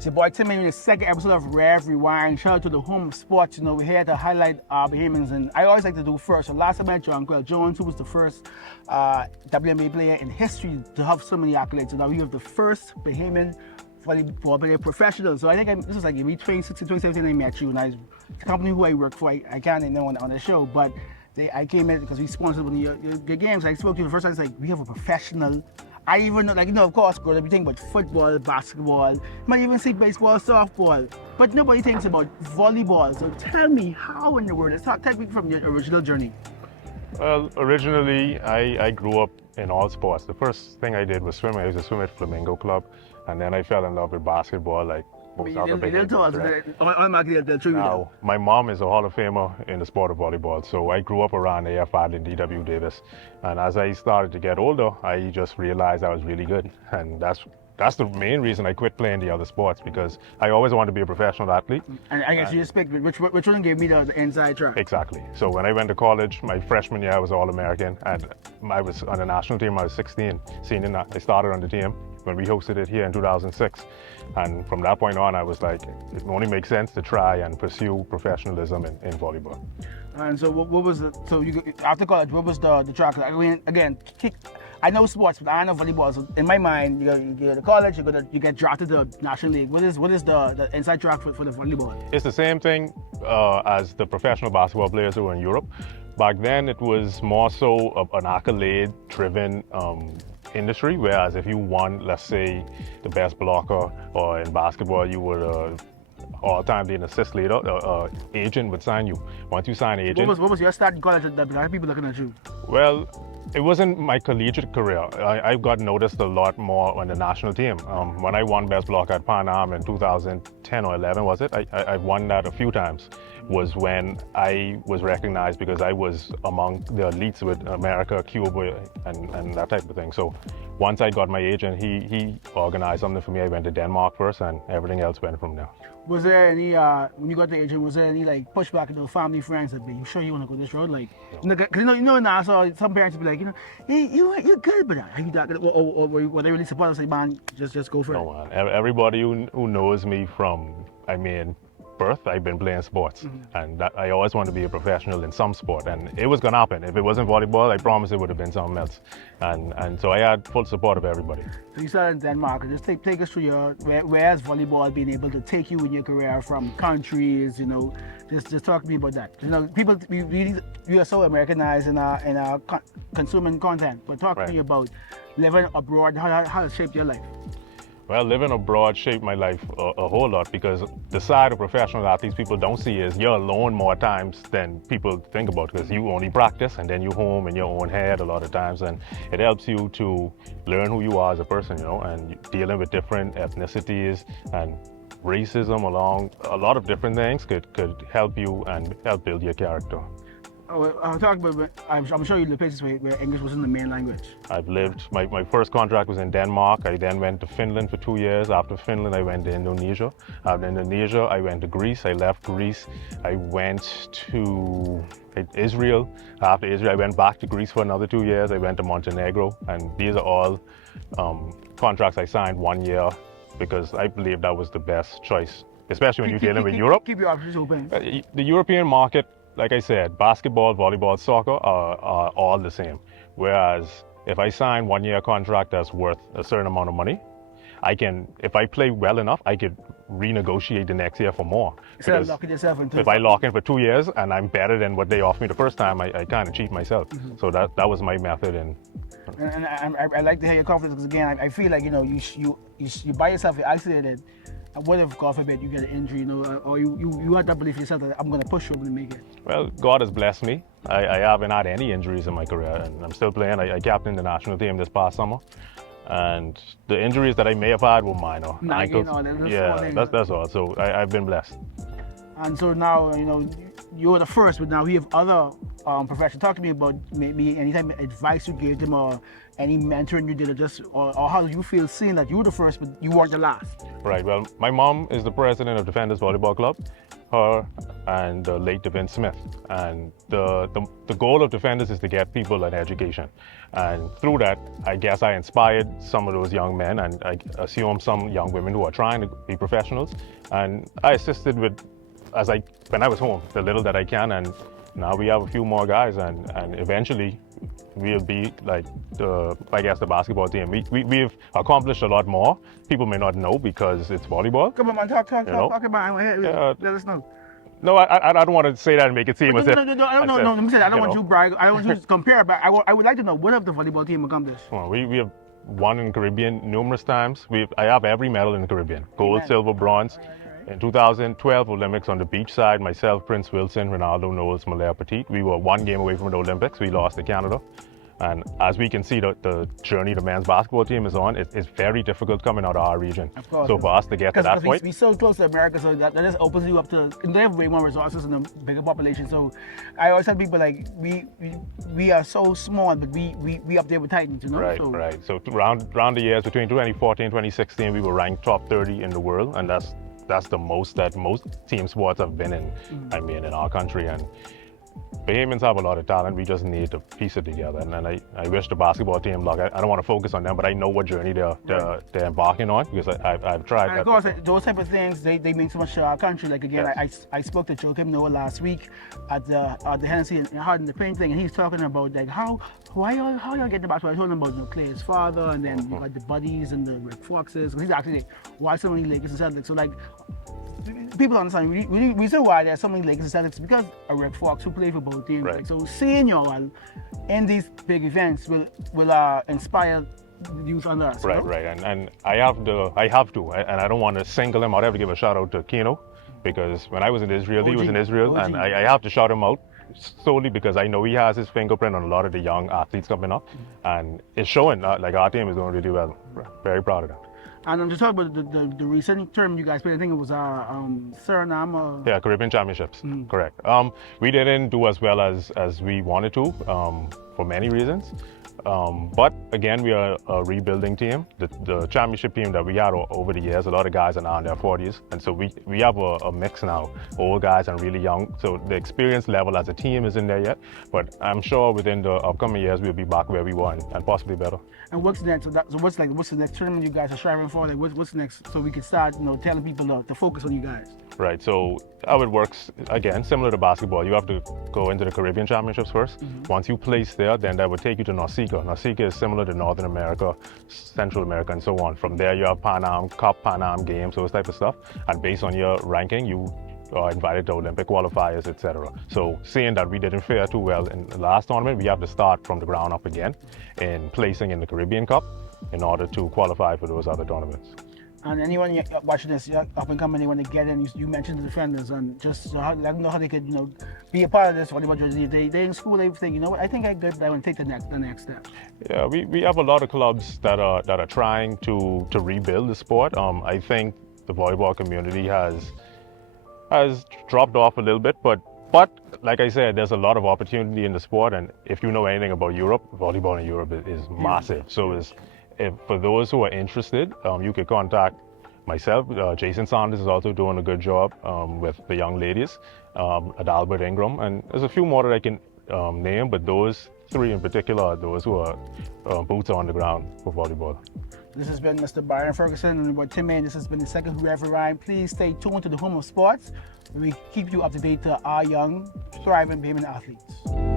It's your boy TIMMAY in the second episode of REV Rewind. Shout out to the home of sports. You know, we're here to highlight our Bahamians, and I always like to do first. So last time I met your Uncle Jones, who was the first WNBA player in history to have so many accolades. So now we have the first Bahamian volleyball player professional. So I think this was like maybe 2016, 2017 I met you, and the company who I work for, I can't name on the show, but I came in because we sponsored one of your games. I spoke to you the first time. It's like, we have a professional. I even know, like, you know, of course, girls, we think about football, basketball, you might even see baseball, softball, but nobody thinks about volleyball. So tell me, how in the world, take me from your original journey. Well, originally, I grew up in all sports. The first thing I did was swim. I used to swim at Flamingo Club, and then I fell in love with basketball, like most other Now, my mom is a Hall of Famer in the sport of volleyball, so I grew up around AF and D.W. Davis. And as I started to get older, I just realized I was really good. And that's the main reason I quit playing the other sports, because I always wanted to be a professional athlete. And I guess you just picked, which one gave me the inside track? Exactly. So when I went to college, my freshman year I was All-American, and I was on the national team. I was 16, senior. I started on the team when we hosted it here in 2006. And from that point on, I was like, it only makes sense to try and pursue professionalism in volleyball. And so what was after college, what was the track? I mean, again, I know sports, but I know volleyball. So in my mind, you go to college, you get drafted to the National League. What is the inside track for the volleyball? It's the same thing as the professional basketball players who were in Europe. Back then, it was more so an accolade-driven industry, whereas if you won, let's say, the best blocker, or in basketball, you were all-time leading assist leader, agent would sign you. Once you sign an agent... What was your start in college that got people looking at you? Well, it wasn't my collegiate career. I got noticed a lot more on the national team. When I won Best Blocker at Pan Am in 2010 or 11, was it? I won that a few times. Was when I was recognized, because I was among the elites with America, Cuba, and that type of thing. So once I got my agent, he organized something for me. I went to Denmark first, and everything else went from there. Was there any, when you got the agent, was there any like pushback into family, friends that, you sure you want to go this road? Like, because you know now, so some parents would be like, hey, you're good, but are you that good? Or were they really supportive? Say, man, just go for it. No, man. Everybody who knows me from, birth, I've been playing sports, and I always wanted to be a professional in some sport, and it was gonna happen. If it wasn't volleyball, I promise it would have been something else, and so I had full support of everybody. So you started in Denmark. Just take us through where has volleyball been able to take you in your career from countries? Just talk to me about that. People, we are so Americanized in our consuming content, but talk to me about living abroad. How it shaped your life. Well, living abroad shaped my life a whole lot, because the side of professional athletes people don't see is you're alone more times than people think about, because you only practice and then you're home in your own head a lot of times, and it helps you to learn who you are as a person, and dealing with different ethnicities and racism along a lot of different things could help you and help build your character. I'll talk about, I'm sure you lived places where English wasn't the main language. I've lived, my first contract was in Denmark. I then went to Finland for 2 years. After Finland, I went to Indonesia. After Indonesia, I went to Greece. I left Greece. I went to Israel. After Israel, I went back to Greece for another 2 years. I went to Montenegro. And these are all contracts I signed 1 year, because I believe that was the best choice, especially when you're dealing with Europe. Keep your options open. The European market, like I said, basketball, volleyball, soccer are all the same. Whereas if I sign 1 year contract that's worth a certain amount of money, if I play well enough, I could renegotiate the next year for more. Instead of locking yourself into. If I lock in for 2 years and I'm better than what they offered me the first time, I kind of cheat myself. So that was my method. And I like to hear your confidence, because again, I feel like you by yourself, you're isolated. And what if, God forbid, you get an injury, or you have that belief in yourself that I'm going to push you, I'm going to make it? Well, God has blessed me. I haven't had any injuries in my career, and I'm still playing. I captained the national team this past summer, and the injuries that I may have had were minor. Ankles. That's all. So I've been blessed. And so now, you were the first, but now we have other professionals. Talk to me about maybe any type of advice you gave them, or any mentoring you did, or how do you feel seeing that you were the first, but you weren't the last? Right. Well, my mom is the president of Defenders Volleyball Club. Her and the late Devin Smith. And the goal of Defenders is to get people an education. And through that, I guess I inspired some of those young men, and I assume some young women who are trying to be professionals. And I assisted with, when I was home, the little that I can. And now we have a few more guys, and eventually we'll be like the basketball team. We've accomplished a lot more. People may not know because it's volleyball. Come on, man, talk about it. Let us know. No, I don't want to say that and make it seem as if... No, I don't want you to brag. I want you to compare, but I would like to know, what have the volleyball team accomplished? Well, we have won in the Caribbean numerous times. I have every medal in the Caribbean. Gold, silver, bronze. In 2012 Olympics on the beach side, myself, Prince Wilson, Ronaldo Knowles, Malaya Petit, we were one game away from the Olympics. We lost to Canada. And as we can see, the journey the men's basketball team is on, it's very difficult coming out of our region. Of course. So for us to get to that point... We're so close to America, so that just opens you up to... They have way more resources and a bigger population. So I always tell people, like, we are so small, but we up there with Titans, you know? Right. So around the years between 2014 and 2016, we were ranked top 30 in the world, and that's the most that most team sports have been in, in our country. And Bahamians have a lot of talent. We just need to piece it together. And I wish the basketball team luck. I don't want to focus on them, but I know what journey they're embarking on, because I've tried. And of course, those type of things, they mean so much to our country. Like again, yes. I spoke to Joakim Noah last week at the Hennessy and Hard in the Paint thing, and he's talking about like how y'all get the basketball. I told him about Clay's father, and then you got the Buddies and the Red Foxes. He's actually watched so many Lakers and Celtics. So like, people understand, reason why there's so many Lakers and Celtics because of Red Fox who play for both teams. Right. Like, so seeing y'all in these big events will inspire the youth under us. Right, no? right. And I have to, and I don't want to single him out. I have to give a shout out to Keno, because when I was in Israel, he was in Israel, and I have to shout him out solely because I know he has his fingerprint on a lot of the young athletes coming up, and it's showing. Like, our team is doing really well. Very proud of that. And I'm just talking about the recent term you guys played. I think it was Suriname. Yeah, Caribbean Championships. Correct. We didn't do as well as we wanted to for many reasons. But again, we are a rebuilding team. The championship team that we had over the years, a lot of guys are now in their 40s. And so we have a mix now, old guys and really young. So the experience level as a team isn't there yet. But I'm sure within the upcoming years, we'll be back where we were and possibly better. And what's next? So what's the next tournament you guys are striving for? Like, what's next? So we can start, telling people to focus on you guys. Right. So how it works, again, similar to basketball, you have to go into the Caribbean Championships first. Once you place there, then that would take you to Nausicaa. Nausicaa is similar to Northern America, Central America, and so on. From there, you have Pan Am Cup, Pan Am Games, those type of stuff. And based on your ranking, you are invited to Olympic qualifiers, etc. So seeing that we didn't fare too well in the last tournament, we have to start from the ground up again in placing in the Caribbean Cup in order to qualify for those other tournaments. And anyone watching this, up and coming, anyone to get in, you mentioned the Defenders, and just let them know how they could, be a part of this volleyball journey. They in school, they think, I think I could take the next step. Yeah, we have a lot of clubs that are trying to rebuild the sport. I think the volleyball community has dropped off a little bit, but like I said, there's a lot of opportunity in the sport, and if you know anything about Europe, volleyball in Europe is massive. So for those who are interested, you could contact myself. Jason Sanders is also doing a good job with the young ladies at Albert Ingram, and there's a few more that I can name, but those three in particular are those who are boots on the ground for volleyball. This has been Mr. Byron Ferguson and about TIMMAY, and this has been the second REV Rewind. Please stay tuned to the Home of Sports. We keep you up to date to our young, thriving Bahamian athletes.